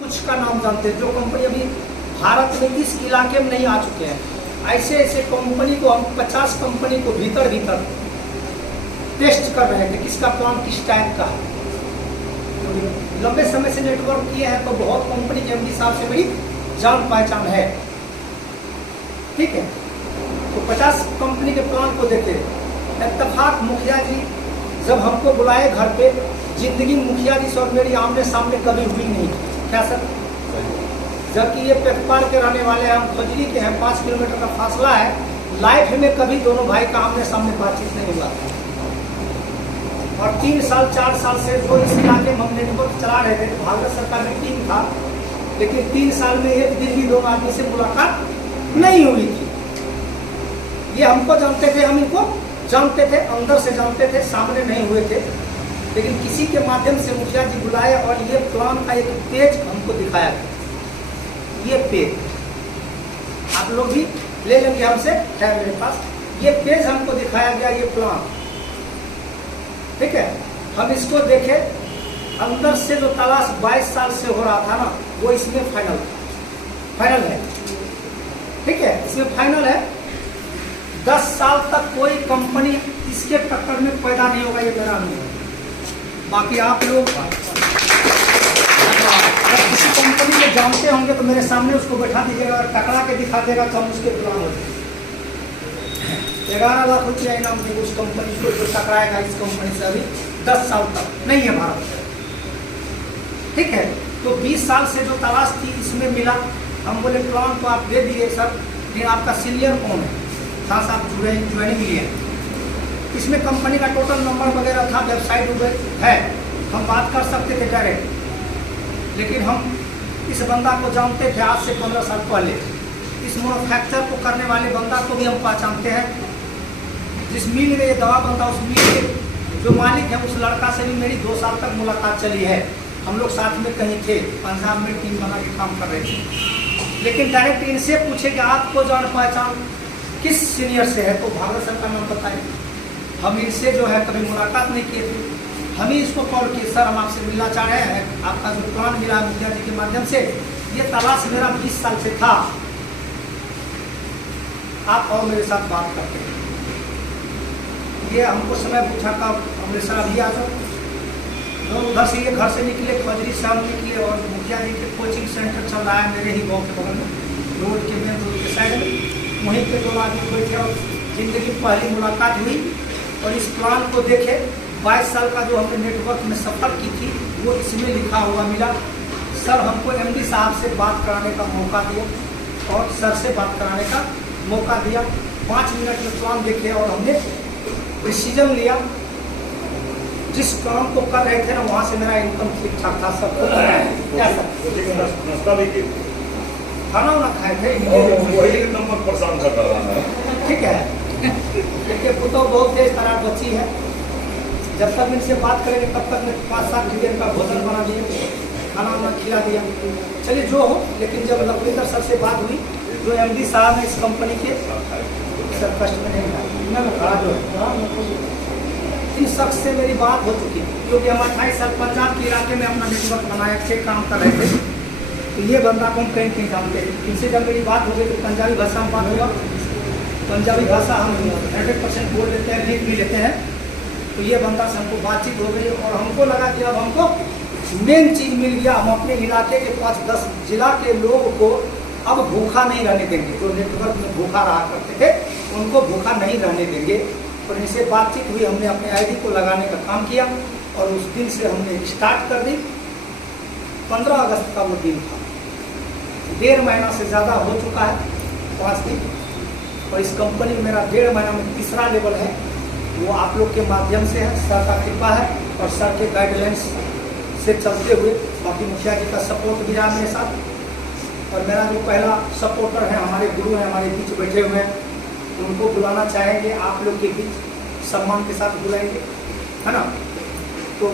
कुछ का नाम जानते हैं जो कंपनी अभी भारत में इस इलाके में नहीं आ चुके हैं। ऐसे ऐसे कंपनी को हम 50 कंपनी को भीतर टेस्ट कर रहे थे किसका प्लान किस टाइप का है। लंबे समय से नेटवर्क किए हैं तो बहुत कंपनी के एमडी साहब से मेरी जान पहचान है, ठीक है। तो 50 कंपनी के प्लान को देखे। इत्तेफाक मुखिया जी जब हमको बुलाए घर पे, जिंदगी मुखिया जी से और मेरी आमने सामने कभी हुई नहीं। क्या सर? जबकि ये पेटपार के रहने वाले हैं, हम खजरी के हैं, 5 किलोमीटर का फासला है। लाइफ में कभी दोनों भाई का आमने सामने बातचीत नहीं हुआ। और 3 साल 4 साल से जो इस इलाके में हम नेटवर्क चला रहे थे, भारत सरकार में टीम था, लेकिन 3 साल में एक दिन भी लोग आदमी से मुलाकात नहीं हुई थी। ये हमको जानते थे, हम इनको जानते थे, अंदर से जानते थे, सामने नहीं हुए थे। लेकिन किसी के माध्यम से मुखिया जी बुलाए और ये प्लान का एक पेज हमको दिखाया गया। ये पेज आप लोग भी ले लेंगे हमसे, है मेरे पास। ये पेज हमको दिखाया गया, ये प्लान, ठीक है। हम इसको देखे, अंदर से जो तलाश 22 साल से हो रहा था ना, वो इसमें फाइनल है, ठीक है। इसमें फाइनल है। 10 साल तक कोई कंपनी इसके टक्कर में पैदा नहीं होगा, ये मेरा अनुभव है। बाकी आप लोग अगर किसी कंपनी को जानते होंगे तो मेरे सामने उसको बैठा दीजिएगा और टकरा के दिखा देगा तो हम उसके प्लान हो जाएंगे। 11 लाख रुपया इनाम देंगे उस कंपनी को जो टकराएगा इस कंपनी से अभी 10 साल तक नहीं है भारत में, ठीक है। तो 20 साल से जो तलाश थी इसमें मिला। हम बोले प्लान तो आप दे दिए सर, लेकिन आपका सीनियर कौन है, कहाँ से आप ज्वाइनिंग लिए हैं। इसमें कंपनी का टोटल नंबर वगैरह था, वेबसाइट वगैरह है, हम बात कर सकते थे डायरेक्ट। लेकिन हम इस बंदा को जानते थे आज से 15 साल पहले। इस मैन्युफैक्चर को करने वाले बंदा को भी हम पहचानते हैं। जिस मिल में ये दवा बनता उस मिल के जो मालिक है उस लड़का से भी मेरी 2 साल तक मुलाकात चली है। हम लोग साथ में कहीं थे, पंजाब में टीम बना के काम कर रहे थे। लेकिन डायरेक्ट इनसे पूछे कि आपको जान पहचान किस सीनियर से है, तो भारत सरकार नाम बताए। हम इनसे जो है कभी मुलाकात नहीं किए थे। हम ही इसको कॉल किए, सर हम आपसे मिलना चाह रहे हैं, आपका जो प्लान मिला है मुखिया जी के माध्यम से, ये तलाश मेरा 20 साल से था, आप और मेरे साथ बात करते हैं। ये हमको समय पूछा था, हमने सर अभी आ जाओ। लोग उधर से ये घर से निकले, खजरी से हम निकले और मुखिया जी के कोचिंग सेंटर चल रहा है मेरे ही गाँव के बगल में, रोड के मेन रोड के साइड में। वहीं पे 2 आदमी बैठे और जिंदगी पहली मुलाकात हुई और इस प्लान को देखे। 22 साल का जो हमने नेटवर्क में सफर की थी वो इसमें लिखा हुआ मिला। सर हमको एमडी साहब से बात कराने का मौका दिया और सर से बात कराने का मौका दिया। 5 मिनट में प्लान देखे और हमने डिसीजन लिया। जिस काम को कर रहे थे ना वहाँ से मेरा इनकम ठीक ठाक था, सब क्या सर खाना वाना खाए थे, नंबर परेशान कर रहा है, ठीक है। देखिए पुतो बहुत तेज तरार बच्ची है, जब तक इनसे बात करेंगे तब तक मैं 5-7 डिजाइन का भोजन बना दिया, खाना वाना खिला दिया। चलिए जो हो, लेकिन जब लखविंदर सर से बात हुई जो एमडी साहब है इस कंपनी के, सर कष्ट में नहीं था, मैं खड़ा जो है इन शख्स से मेरी बात हो चुकी है, क्योंकि हम 28 साल पंजाब के इलाके में अपना नेटवर्क बनाया, अच्छे काम कर रहे थे। तो ये बंदा को हम कहीं जानते थे। इनसे जब मेरी बात हो गई तो पंजाबी भाषा में बात हुआ। पंजाबी भाषा हम 100% बोल लेते हैं, लिख भी लेते हैं। तो ये बंदा से हमको बातचीत हो गई और हमको लगा कि अब हमको मेन चीज़ मिल गया। हम अपने इलाके के 5-10 जिला के लोग को अब भूखा नहीं रहने देंगे। जो नेटवर्क में भूखा रहा करते थे उनको भूखा नहीं रहने देंगे। और इनसे बातचीत हुई, हमने अपने आईडी को लगाने का काम किया और उस दिन से हमने स्टार्ट कर दी। 15 अगस्त का वो दिन था। 1.5 महीना से ज़्यादा हो चुका है, 5 दिन। और इस कंपनी में मेरा 1.5 महीना में तीसरा लेवल है, वो आप लोग के माध्यम से है, सर का कृपा है और सर के गाइडलाइंस से चलते हुए। बाकी मुखिया जी का सपोर्ट भी रहा मेरे साथ। और मेरा जो पहला सपोर्टर है, हमारे गुरु हैं, हमारे बीच बैठे हुए हैं, उनको बुलाना चाहेंगे आप लोग के बीच, सम्मान के साथ बुलाएंगे, है ना। तो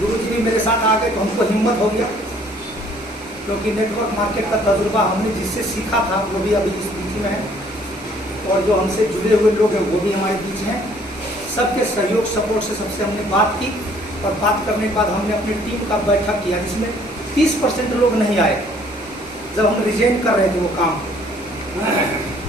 गुरु जी भी मेरे साथ आ गए तो हमको हिम्मत हो गया, क्योंकि नेटवर्क मार्केट का तजुर्बा हमने जिससे सीखा था वो भी अभी इस बीच में है और जो हमसे जुड़े हुए लोग हैं वो भी हमारे बीच हैं। सबके सहयोग सपोर्ट से सबसे हमने बात की और बात करने के बाद हमने अपनी टीम का बैठक किया, जिसमें 30% लोग नहीं आए जब हम रिजाइन कर रहे थे वो काम।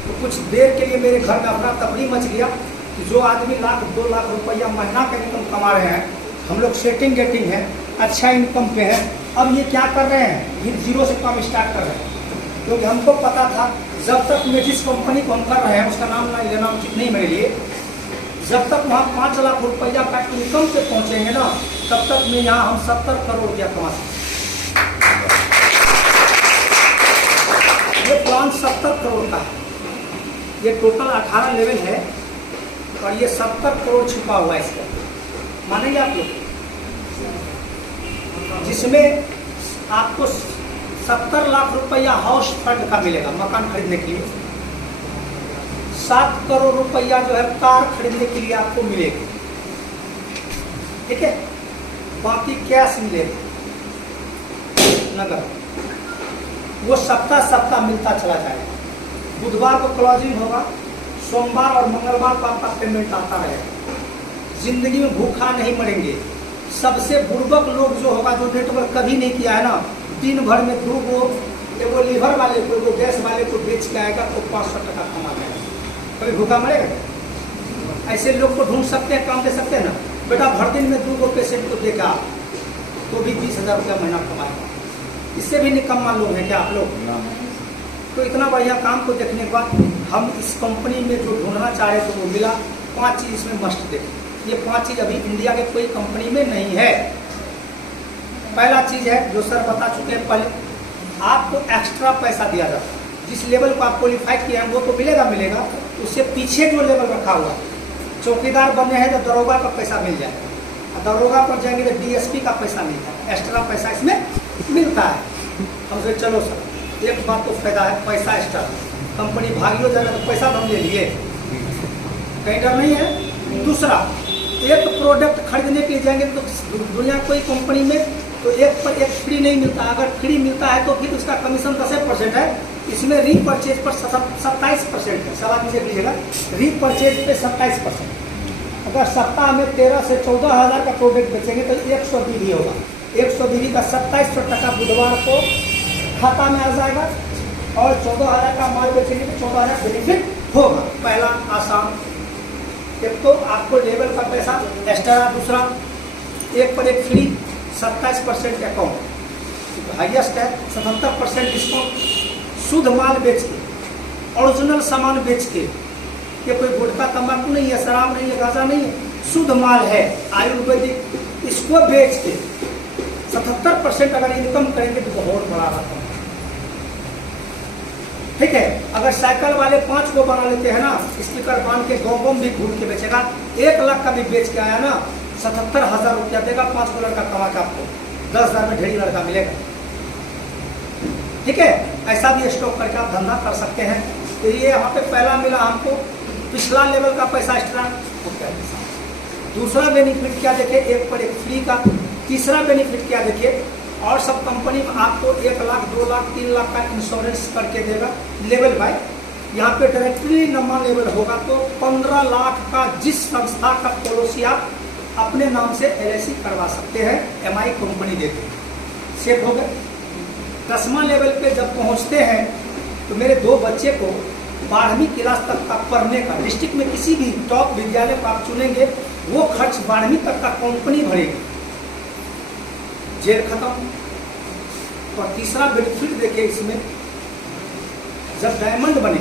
तो कुछ देर के लिए मेरे घर में अफरा तफरी मच गया कि जो आदमी 1-2 लाख रुपया महीना का इनकम कमा रहे हैं, हम लोग सेटिंग गेटिंग है, अच्छा इनकम पे है, अब ये क्या कर रहे हैं, ये जीरो से काम स्टार्ट कर रहे हैं। क्योंकि हमको पता था जब तक मैं जिस कंपनी को हम कर रहे हैं उसका नाम ना लेना उचित नहीं मेरे लिए, जब तक वहाँ 5 लाख रुपया का इनकम पे पहुँचेंगे ना, तब तक मैं यहाँ हम 70 करोड़ रुपया कमा सकते। ये प्लान 70 करोड़ का है, ये टोटल 18 लेवल है और ये 70 करोड़ छिपा हुआ है इसका, मानेंगे आप लोग? जिसमें आपको 70 लाख रुपया हाउस फंड का मिलेगा मकान खरीदने के लिए, 7 करोड़ रुपया जो है कार खरीदने के लिए आपको मिलेगा, ठीक है? बाकी कैश मिलेगा नगद, वो सप्ताह मिलता चला जाएगा। बुधवार को क्लोजिंग होगा, सोमवार और मंगलवार को आपका पेमेंट आता रहेगा। जिंदगी में भूखा नहीं मरेंगे। सबसे बुर्बक लोग जो होगा, जो नेटवर्क कभी नहीं किया है ना, दिन भर में 2 गो एगो लीवर वाले को एगो गैस वाले को बेच के आएगा तो 500 टका कमा जाएगा, कभी भूखा मरेगा? ऐसे लोग को ढूंढ सकते हैं, काम दे सकते हैं ना। बेटा भर दिन में 2 गो पेशेंट को देखा तो भी 20,000 रुपया महीना कमाएगा। इससे भी निकम्मा लोग हैं क्या आप लोग? तो इतना बढ़िया काम को देखने के बाद हम इस कंपनी में जो ढूंढना चाह रहे थे वो मिला। 5 चीज़ इसमें मस्ट देखें। ये 5 चीज़ अभी इंडिया के कोई कंपनी में नहीं है। पहला चीज़ है जो सर बता चुके हैं पहले, आपको एक्स्ट्रा पैसा दिया जाता है। जिस लेवल को आप क्वालिफाई किए हैं वो तो मिलेगा, उससे पीछे जो लेवल रखा हुआ है, चौकीदार बने हैं तो दरोगा का पैसा मिल जाएगा, दरोगा पर जाएंगे तो DSP का पैसा मिलता है, एक्स्ट्रा पैसा इसमें मिलता है। हमसे चलो सर एक बात तो फायदा है, पैसा एक्स्ट्रा, कंपनी भागियो जाएगा तो पैसा हम ले लिए, कहीं डर नहीं है। दूसरा, एक प्रोडक्ट खरीदने के लिए जाएंगे तो दुनिया कोई कंपनी में तो एक पर एक फ्री नहीं मिलता। अगर फ्री मिलता है तो फिर उसका कमीशन 10% है। इसमें रीपर्चेज पर 27% है। सवाल मुझे लीजिएगा, रीपर्चेज पे 27%। अगर सप्ताह में 13 से 14 हज़ार का प्रोडक्ट बेचेंगे तो 120 होगा। 120 का 2700 टका बुधवार को खाता में आ जाएगा और 14,000 का माल बेचेंगे तो 14,000 बेनिफिट होगा। पहला आसान, एक तो आपको लेवल का पैसा एक्स्ट्रा, दूसरा एक पर एक फ्री, 27% अकाउंट हाईएस्ट है, 77% डिस्काउंट, शुद्ध माल बेच के, ओरिजिनल सामान बेच के, ये कोई गुटखा तंबाकू नहीं है, शराब नहीं है, गांजा नहीं है, शुद्ध माल है आयुर्वेदिक, इसको बेच के 77% अगर इनकम करेंगे तो बहुत बड़ा रकम, ठीक है। अगर साइकिल वाले 5 को बना लेते हैं ना, स्पीकर बांध के गाँव भी घूम के बेचेगा, 1 लाख का भी बेच के आया ना, 77,000 रुपया देगा, 5 को लड़का कमा के आपको 10,000 में ढेरी लड़का मिलेगा, ठीक है। ऐसा भी स्टॉक करके आप धंधा कर सकते हैं। तो ये यहाँ पे पहला मिला हमको, पिछला लेवल का पैसा एक्स्ट्रा। दूसरा बेनिफिट क्या देखे, एक पर एक फ्री का। तीसरा बेनिफिट क्या देखे, और सब कंपनी में आपको 1 लाख 2 लाख 3 लाख का इंश्योरेंस करके देगा लेवल बाय। यहाँ पे डायरेक्टली नंबर लेवल होगा तो 15 लाख का जिस संस्था का पॉलिसी आप अपने नाम से LIC करवा सकते हैं, MI कंपनी देते हैं, सेफ हो गए। 10वां लेवल पे जब पहुँचते हैं तो मेरे 2 बच्चे को 12वीं क्लास तक का पढ़ने का, डिस्ट्रिक्ट में किसी भी टॉप विद्यालय को आप चुनेंगे वो खर्च 12वीं तक का कंपनी भरेगी, जेल खत्म। और तीसरा बेनिफिट देखिए इसमें, जब डायमंड बने,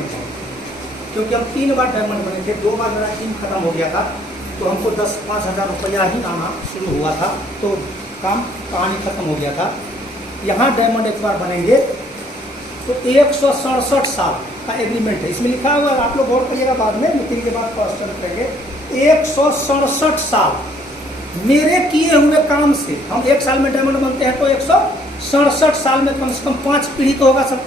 क्योंकि हम 3 बार डायमंड बने थे, 2 बार मेरा टीम खत्म हो गया था, तो हमको 10-5 हज़ार रुपया ही आना शुरू हुआ था, तो काम कहानी खत्म हो गया था। यहाँ डायमंड एक बार बनेंगे तो 167 साल का एग्रीमेंट है, इसमें लिखा हुआ है, आप लोग गौर करिएगा, बाद में मीटिंग के बाद क्वेश्चन करेंगे। 167 साल मेरे किए हुए काम से, हम 1 साल में डायमंड बनते हैं तो 167 साल में कम से कम 5 पीढ़ी तो होगा सर।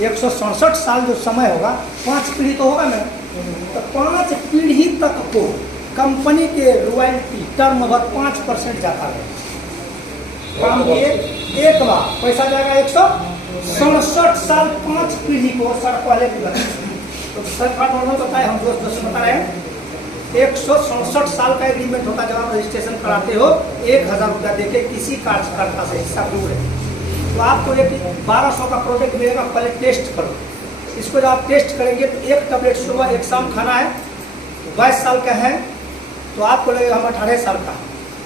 167 साल जो समय होगा, 5 पीढ़ी तो होगा मैडम, तो 5 पीढ़ी तक को कंपनी के रॉयल्टी टर्म ओवर 5% जाता है। काम किए एक बार पैसा जाएगा 167 साल, 5 पीढ़ी को। सर पहले भी बताए तो सर नॉर्मल बताए, हम दोस्त बता रहे हैं 167 साल का एग्रीमेंट होता है। जब आप रजिस्ट्रेशन कराते हो 1000 रुपया देके किसी कार्यकर्ता से, हिस्सा दूर है, तो आपको एक 1200 का प्रोडक्ट मिलेगा। पहले टेस्ट करो इसको। जब आप टेस्ट करेंगे तो एक टैबलेट सुबह एक शाम खाना है। 22 साल का है तो आपको लगेगा हम 18 साल का,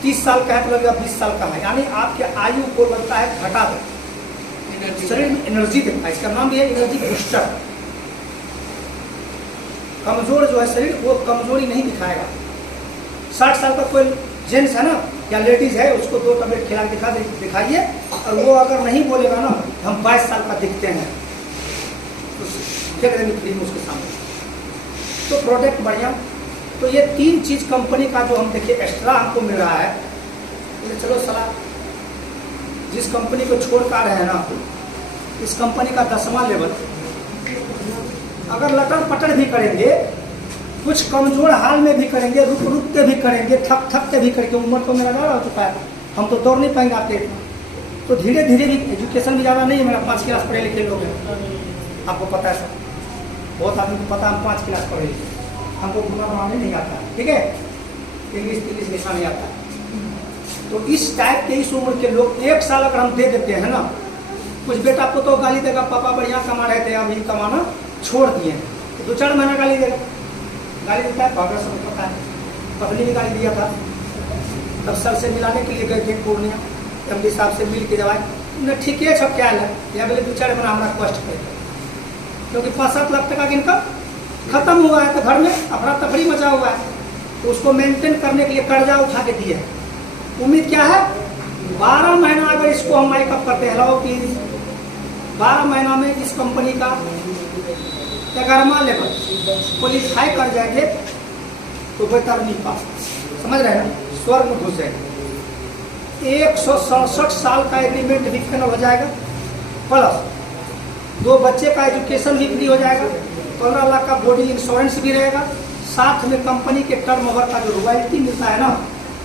30 साल का है तो लगेगा 20 साल का है। यानी आपके आयु को लगता है घटा दे, शरीर में एनर्जी देता है। इसका नाम भी है एनर्जी बूस्टर। कमजोर जो है शरीर वो कमजोरी नहीं दिखाएगा। 60 साल का कोई जेंट्स है ना या लेडीज है, उसको 2 टैबलेट खिला दिखाइए, और वो अगर नहीं बोलेगा ना हम 22 साल का दिखते हैं तो देख देंगे फिल्म उसके सामने। तो प्रोडक्ट बढ़िया। तो ये 3 चीज कंपनी का जो हम देखिए एक्स्ट्रा हमको मिल रहा है। चलो सलाह, जिस कंपनी को छोड़ कर रहे हैं ना, इस कंपनी का 10वां लेवल, अगर लटर पटर भी करेंगे, कुछ कमजोर हाल में भी करेंगे, रुक रुक के भी करेंगे, थक थक के भी करेंगे, उम्र तो मेरा ज़्यादा हो चुका है, हम तो दौड़ नहीं पाएंगे आपके इतना, तो धीरे धीरे भी, एजुकेशन भी ज़्यादा नहीं है मेरा, 5 क्लास पढ़े लिखे लोग हैं, आपको पता है सर, बहुत आदमी को पता, हम 5 क्लास पढ़े लिखे, हमको घुमा बनाने नहीं आता, ठीक है, इंग्लिश लिखा नहीं आता। तो इस टाइप के इस उम्र के लोग 1 साल अगर हम दे देते हैं ना, कुछ बेटा को तो गाली देगा, पापा बढ़िया कमा रहे थे अभी कमाना छोड़ दिए, तो 2-4 महीना गाली देगा, गाली देता है, भागना सब पता है, पत्नी ने गाली दिया था, तब सर से मिलाने के लिए गए थे पूर्णिया, एमडी साहब से मिल के जब ठीक है सब क्या है, या बोले 2-4 महीना हमारा कष्ट करेगा, क्योंकि 5-7 लाख टका इनका खत्म हुआ है, तो घर में अफरा तफरी मचा हुआ है, तो उसको मेंटेन करने के लिए कर्जा उठा के दिए है। उम्मीद क्या है, 12 महीना अगर इसको हम मेकअप करते हैं कि 12 महीना में इस कंपनी का 11वां लेवल क्वालिफाई कर जाएंगे तो बेहतर नहीं पास, समझ रहे हैं, स्वर्ग में घुस जाएंगे। 167 साल का एग्रीमेंट भी फाइनल हो जाएगा, प्लस 2 बच्चे का एजुकेशन भी फ्री हो जाएगा, 15 लाख का बॉडी इंश्योरेंस भी रहेगा, साथ में कंपनी के टर्न ओवर का जो रॉयल्टी मिलता है ना,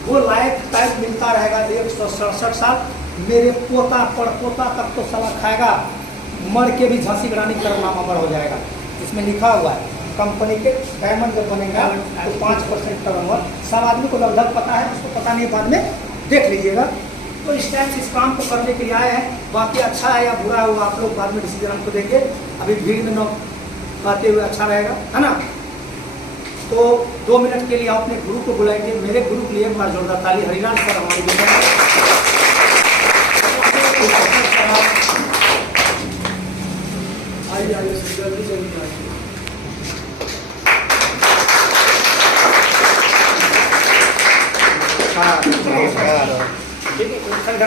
वो लाइफ टाइम मिलता रहेगा 167 साल। मेरे पोता पड़पोता तक तो साला खाएगा, मर के भी झांसी की रानी का नाम अमर हो जाएगा। इसमें लिखा हुआ है कंपनी के डायमंड जब बनेगा तो 5% टर्न ओवर, सब आदमी को लगभग पता है, उसको पता नहीं, बाद में देख लीजिएगा। तो इस टाइम से इस काम को करने के लिए आए हैं, बाकी अच्छा है या बुरा हुआ आप लोग बाद में डिसीजन हमको देंगे, अभी भीड़ में न बातें हुए अच्छा रहेगा, है ना। तो 2 मिनट के लिए आप अपने गुरु को बुलाएंगे, मेरे गुरु के लिए एक बार जोरदार ताली। हरिलाल सर हमारे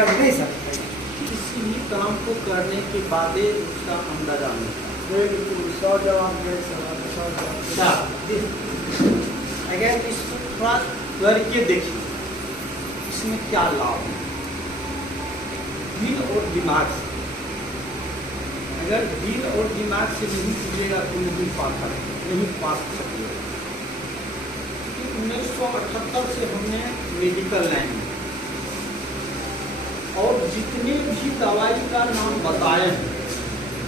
नहीं सर, किसी भी काम को करने के बाद उसका अंदाजा अगर इसको थोड़ा करके देखिए इसमें क्या लाभ है, दिल और दिमाग से। अगर दिल और दिमाग से नहीं चलेगा तो नहीं पास सकेगा। 1978 से हमने मेडिकल लाइन में और जितने भी दवाई का नाम बताए हैं,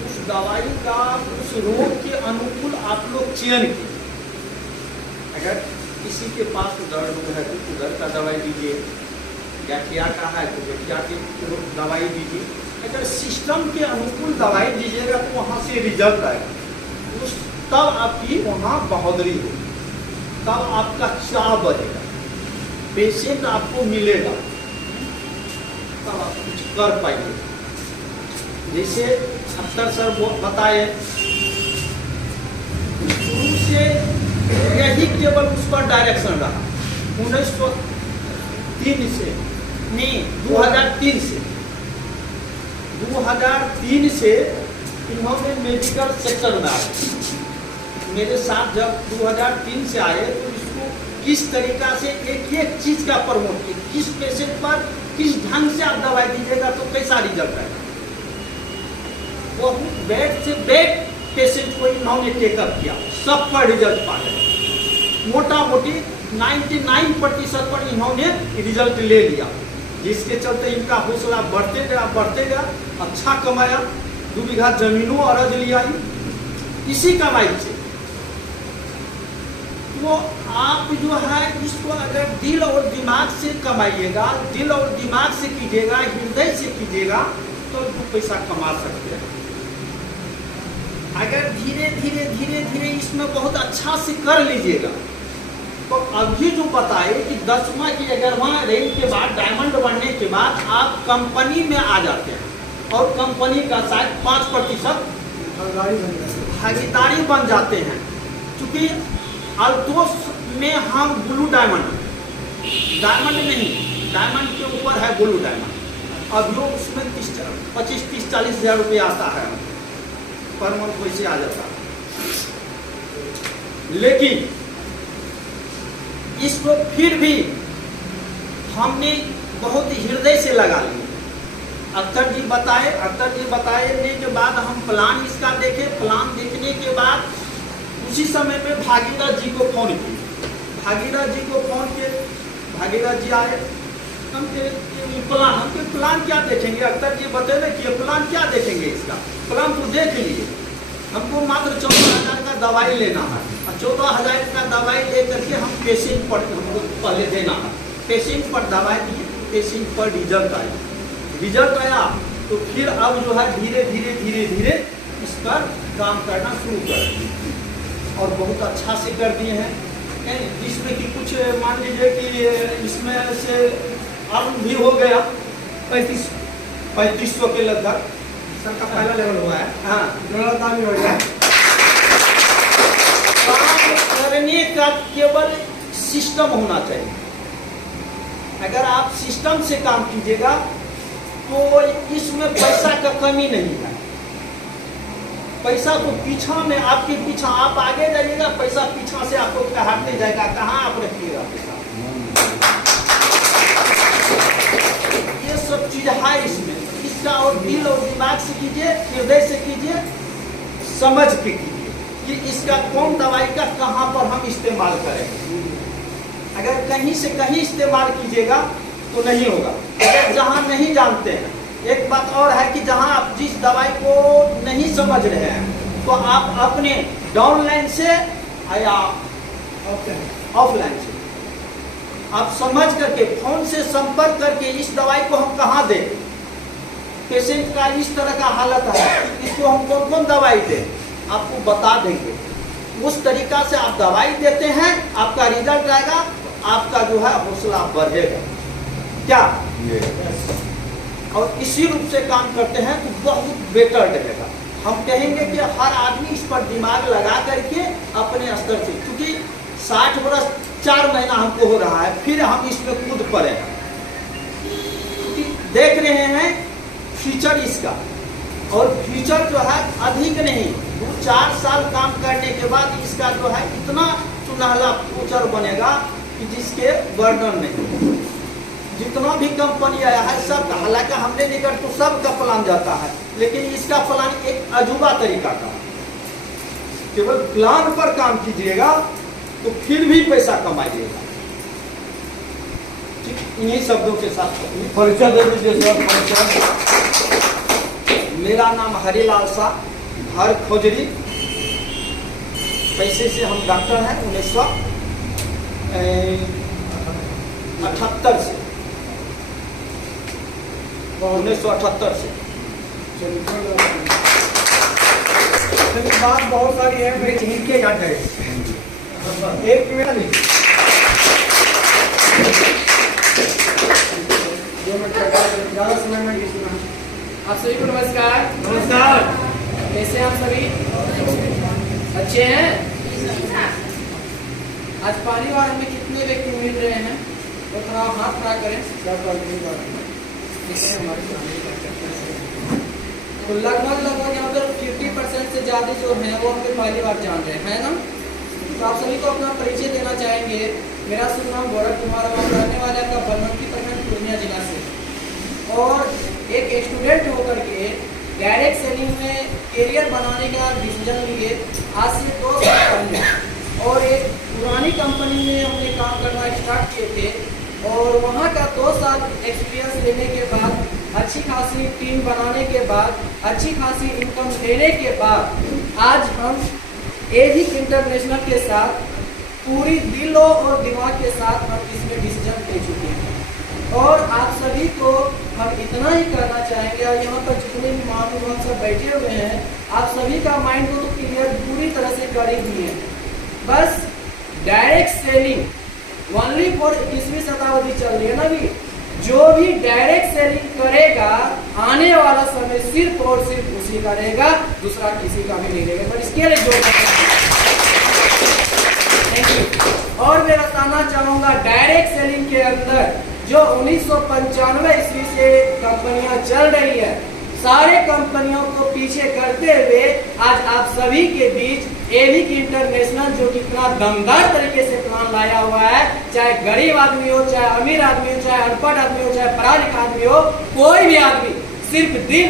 उस दवाई का उस रोग के अनुकूल आप लोग चयन कीजिए। अगर किसी के पास दर्द है तो उधर का दवाई दीजिए, गठिया का है तो गठिया की दवाई दीजिए। अगर सिस्टम के अनुकूल दवाई दीजिएगा तो वहाँ से रिजल्ट आएगा, उस तब आपकी वहाँ बहादुरी होगी, तब आपका चाह बढ़ेगा, पेशेंट आपको मिलेगा, तब आप कुछ कर पाएंगे। जैसे अक्सर सर बताए, शुरू से यही केवल उस पर डायरेक्शन रहा। 1903 से नहीं 2003 से इन्होंने मेडिकल सेक्टर में आए। मेरे साथ जब 2003 से आए तो इसको किस तरीका से एक चीज का प्रमोट किया, किस पेशेंट पर किस ढंग से आप दवाई दीजिएगा तो कैसा रिजल्ट आएगा। बहुत बेड से बेड पेशेंट को इन्होंने टेकअप किया, सब पर रिजल्ट पा गए। मोटा मोटी 99% पर इन्होंने रिजल्ट ले लिया, जिसके चलते इनका हौसला बढ़ते गया, अच्छा कमाया, 2 बीघा जमीनों अर्ज लिया इसी कमाई से। तो आप जो है इसको अगर दिल और दिमाग से कमाइएगा, दिल और दिमाग से कीजिएगा, हृदय से कीजिएगा, तो 2 पैसा कमा सकते हैं। अगर धीरे धीरे धीरे धीरे इसमें बहुत अच्छा से कर लीजिएगा, तो अभी जो बताए कि 10वां की 11वां रैंक के बाद, डायमंड बनने के बाद आप कंपनी में आ जाते हैं और कंपनी का शायद 5% भागीदारी बन जाते हैं। क्योंकि अल्तोस में हम ब्लू डायमंड नहीं, डायमंड के ऊपर है ब्लू डायमंड। अब जो उसमें 25-30-40 हज़ार रुपये आता है पर मंथ, वैसे आ जाता है। लेकिन इसको फिर भी हमने बहुत हृदय से लगा लिया। अख्तर जी बताने के बाद हम प्लान इसका देखे। प्लान देखने के बाद उसी समय में भागीरथ जी को फोन किए। भागीरथ जी आए। हम प्लान क्या देखेंगे? अख्तर जी बताए कि प्लान क्या देखेंगे, इसका प्लान तो देख लिए। हमको मात्र 14,000 का दवाई लेना है और 14,000 का दवाई लेकर के हम पेशेंट पर हमको पहले देना है। पेशेंट पर दवाई दिए, पेशेंट पर रिजल्ट आया तो फिर अब जो है धीरे धीरे इस पर काम करना शुरू कर दिए और बहुत अच्छा से कर दिए हैं। इसमें कि कुछ मान लीजिए कि इसमें से अर्न भी हो गया 3500 के लगभग। सर का पहला लेवल हुआ है। हाँ, काम भी हो गया। काम करने का केवल सिस्टम होना चाहिए। अगर आप सिस्टम से काम कीजिएगा तो इसमें पैसा का कमी नहीं है। पैसा तो पीछा में, आपके पीछा आप आगे जाइएगा, पैसा पीछा से आपको हटने जाएगा। कहाँ आप रखिएगा पैसा? ये सब चीज है इसमें। इसका और दिल और दिमाग से कीजिए, हृदय से कीजिए, समझ के कीजिए कि इसका कौन दवाई का कहाँ पर हम इस्तेमाल करेंगे। अगर कहीं से कहीं इस्तेमाल कीजिएगा तो नहीं होगा। अगर जहाँ नहीं जानते हैं, एक बात और है कि जहाँ आप जिस दवाई को नहीं समझ रहे हैं तो आप अपने डाउनलाइन से या ऑफलाइन से आप समझ करके फोन से संपर्क करके इस दवाई को हम कहाँ दें, पेशेंट का इस तरह का हालत है, इसको हम कौन कौन दवाई दें, आपको बता देंगे। उस तरीका से आप दवाई देते हैं, आपका रिजल्ट आएगा, आपका जो है हौसला बढ़ेगा। क्या और इसी रूप से काम करते हैं तो बहुत बेटर रहेगा। हम कहेंगे कि हर आदमी इस पर दिमाग लगा करके अपने स्तर से, क्योंकि 60 वर्ष 4 महीना हमको हो रहा है, फिर हम इसमें कूद पड़े हैं। क्योंकि देख रहे हैं फ्यूचर इसका, और फ्यूचर जो है अधिक नहीं, 2-4 साल काम करने के बाद इसका जो है इतना सुनहला फ्यूचर बनेगा कि जिसके वर्णन नहीं। जितना भी कंपनी आया है सब, हालांकि हमने निकट तो सबका प्लान जाता है, लेकिन इसका प्लान एक अजूबा तरीका का। केवल प्लान पर काम कीजिएगा तो फिर भी पैसा कमाइएगा। ठीक, इन्हीं शब्दों के साथ परिचय दे दीजिए सर। परिचय। मेरा नाम हरिलाल शाह, घर खोजरी। पैसे से हम डॉक्टर हैं 1978 से। 1978 से। बात बहुत सारी है, मैं चीज के याद है। एक मिनट नहीं, 2 मिनट ज़्यादा समय में नहीं सुना। आप सभी को नमस्कार। नमस्कार। कैसे हैं आप सभी? अच्छे हैं? आज पहली बार हमें कितने व्यक्ति मिल रहे हैं तो थोड़ा हाथ खड़ा करें। तो लगभग यहाँ पर 50% से ज़्यादा जो है वो हमें पहली बार जान रहे हैं ना। तो आप सभी को अपना परिचय देना चाहेंगे। मेरा शुभ नाम गौरव कुमार और रहने वाले आपका बनमती प्रखंड पूर्णिया जिला से, और एक स्टूडेंट होकर के डायरेक्ट सेलिंग में करियर बनाने का डिसीजन लिए आज से 2 साल पहले, और एक पुरानी कंपनी में हमने काम करना स्टार्ट किए थे, और वहाँ का 2 साल एक्सपीरियंस लेने के बाद, अच्छी खासी टीम बनाने के बाद, अच्छी खासी इनकम लेने के बाद आज हम एविक इंटरनेशनल के साथ पूरी दिलो और दिमाग के साथ हम इसमें डिसीजन ले चुके हैं। और आप सभी को हम इतना ही कहना चाहेंगे, और यहाँ पर जितने भी महानुभाव सब बैठे हुए हैं, आप सभी का माइंड को तो क्लियर पूरी तरह से कर ही दिए हैं। बस डायरेक्ट सेलिंग ओनली फॉर 21वीं शताब्दी चल रही है ना भी, जो भी डायरेक्ट सेलिंग करेगा आने वाला समय सिर्फ और सिर्फ उसी का रहेगा, दूसरा किसी का भी नहीं रहेगा। पर इसके लिए जोर थैंक यू। और मैं बताना चाहूंगा डायरेक्ट सेलिंग के अंदर जो 1995 ईस्वी से कंपनियां चल रही है, सारे कंपनियों को पीछे करते हुए आज आप सभी के बीच एविक इंटरनेशनल जो कितना दमदार तरीके से प्लान लाया हुआ है, चाहे गरीब आदमी हो, चाहे अमीर आदमी हो, चाहे अनपढ़ आदमी हो, चाहे पढ़ा लिखा आदमी हो, कोई भी आदमी सिर्फ दिल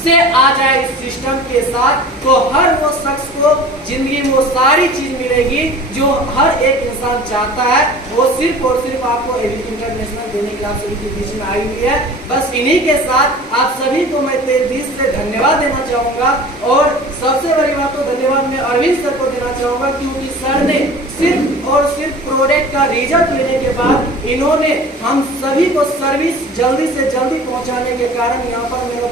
से आ जाए इस सिस्टम के साथ, तो हर वो शख्स को जिंदगी में वो सारी चीज मिलेगी जो हर एक इंसान चाहता है। वो सिर्फ और सिर्फ आपको एविक इंटरनेशनल देने के लिए आप सभी के बीच में आई हुई है। बस इन्हीं के साथ आप सभी को मैं दिल से धन्यवाद देना चाहूंगा। और सबसे बड़ी बात तो धन्यवाद मैं अरविंद सर को देना चाहूंगा, क्योंकि सर ने सिर्फ और सिर्फ प्रोडक्ट का रिजल्ट लेने के बाद इन्होंने हम सभी को सर्विस जल्दी से जल्दी पहुंचाने के कारण यहाँ पर मेरा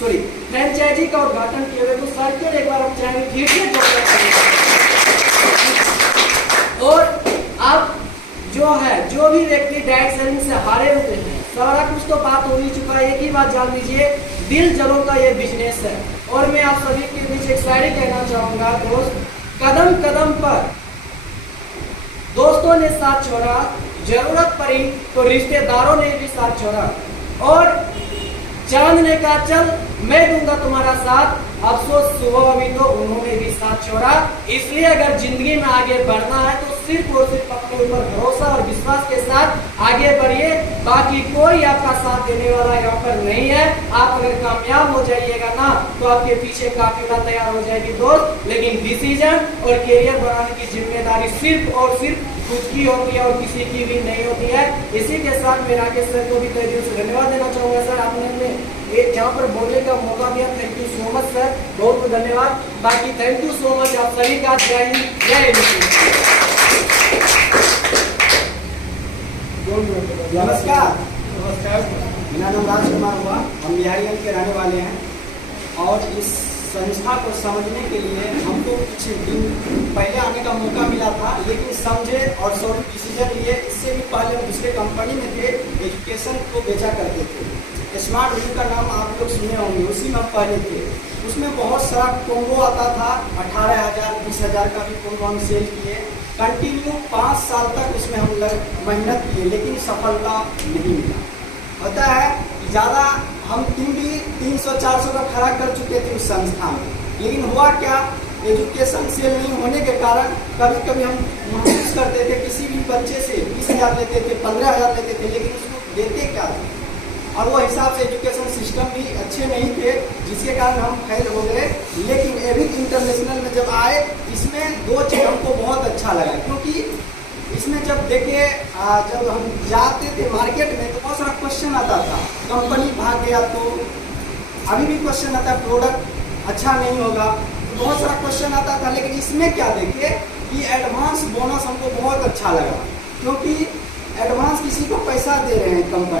फ्रेंचाइजी का उद्घाटन किए हुए। तो सर के एक बार हम चाहेंगे फिर से। और अब जो भी व्यक्ति डायरेक्ट सेलिंग से हारे हुए हैं, सारा कुछ तो बात हो ही चुका है। एक ही बात जान लीजिए, दिल जलों का ये बिजनेस है। और मैं आप सभी के बीच एक शायरी कहना चाहूंगा, दोस्त कदम कदम पर दोस्तों ने साथ छोड़ा, जरूरत पड़ी तो रिश्तेदारों ने भी साथ छोड़ा, और चांद ने कहा चल मैं दूंगा तुम्हारा साथ, अफसोस सुबह अभी तो उन्होंने भी साथ छोड़ा। इसलिए अगर जिंदगी में आगे बढ़ना है तो सिर्फ और सिर्फ अपने ऊपर भरोसा और विश्वास के साथ आगे बढ़िए। बाकी कोई आपका साथ देने वाला यहाँ पर नहीं है। आप अगर कामयाब हो जाइएगा ना तो आपके पीछे काफिला तैयार हो जाएगी दोस्त। लेकिन डिसीजन और करियर बनाने की जिम्मेदारी सिर्फ और सिर्फ खुद की होती है और किसी की भी नहीं होती है। इसी के साथ मैं राकेश सर को भी तहे दिल से धन्यवाद देना चाहूंगा। सर आपने यहाँ पर बोलने का मौका दिया, thank you so much sir, बहुत बहुत धन्यवाद। बाकी थैंक यू सो मच आप सभी का। जय हिंद, जय नमस्कार। मेरा नाम राजकुमार हुआ, हम बिहारीगंज के रहने वाले हैं। और इस संस्था को समझने के लिए हमको कुछ दिन पहले आने का मौका मिला था, लेकिन समझे और सॉरी डिसीजन लिए। इससे भी पहले हम दूसरे कंपनी में थे, एजुकेशन को बेचा करते थे। स्मार्ट व्यू का नाम आप लोग सुने होंगे, उसी में हम पहले थे। उसमें बहुत सारा कॉम्बो आता था, 18,000 20,000 का भी कॉम्बो हम सेल किए। कंटिन्यू 5 साल तक उसमें हम मेहनत किए, लेकिन सफलता नहीं मिला। होता है ज़्यादा हम टीम भी 300-400 का खड़ा कर चुके थे उस संस्था में, लेकिन हुआ क्या, एजुकेशन सेल नहीं होने के कारण कभी कभी हम महसूस करते थे किसी भी बच्चे से 20,000 लेते थे, 15,000 लेते थे, लेकिन उसको देते क्या थे। और वो हिसाब से एजुकेशन सिस्टम भी अच्छे नहीं थे, जिसके कारण हम फेल हो गए। लेकिन एविक इंटरनेशनल में जब आए, इसमें 2 चीज़ हमको बहुत अच्छा लगा, क्योंकि इसमें जब देखे जब हम जाते थे मार्केट में तो बहुत सारा क्वेश्चन आता था, कंपनी भाग गया तो अभी भी क्वेश्चन आता है, प्रोडक्ट अच्छा नहीं होगा, तो बहुत सारा क्वेश्चन आता था। लेकिन इसमें क्या देखे कि एडवांस बोनस हमको बहुत अच्छा लगा, क्योंकि एडवांस किसी को पैसा दे रहे हैं कंपनी।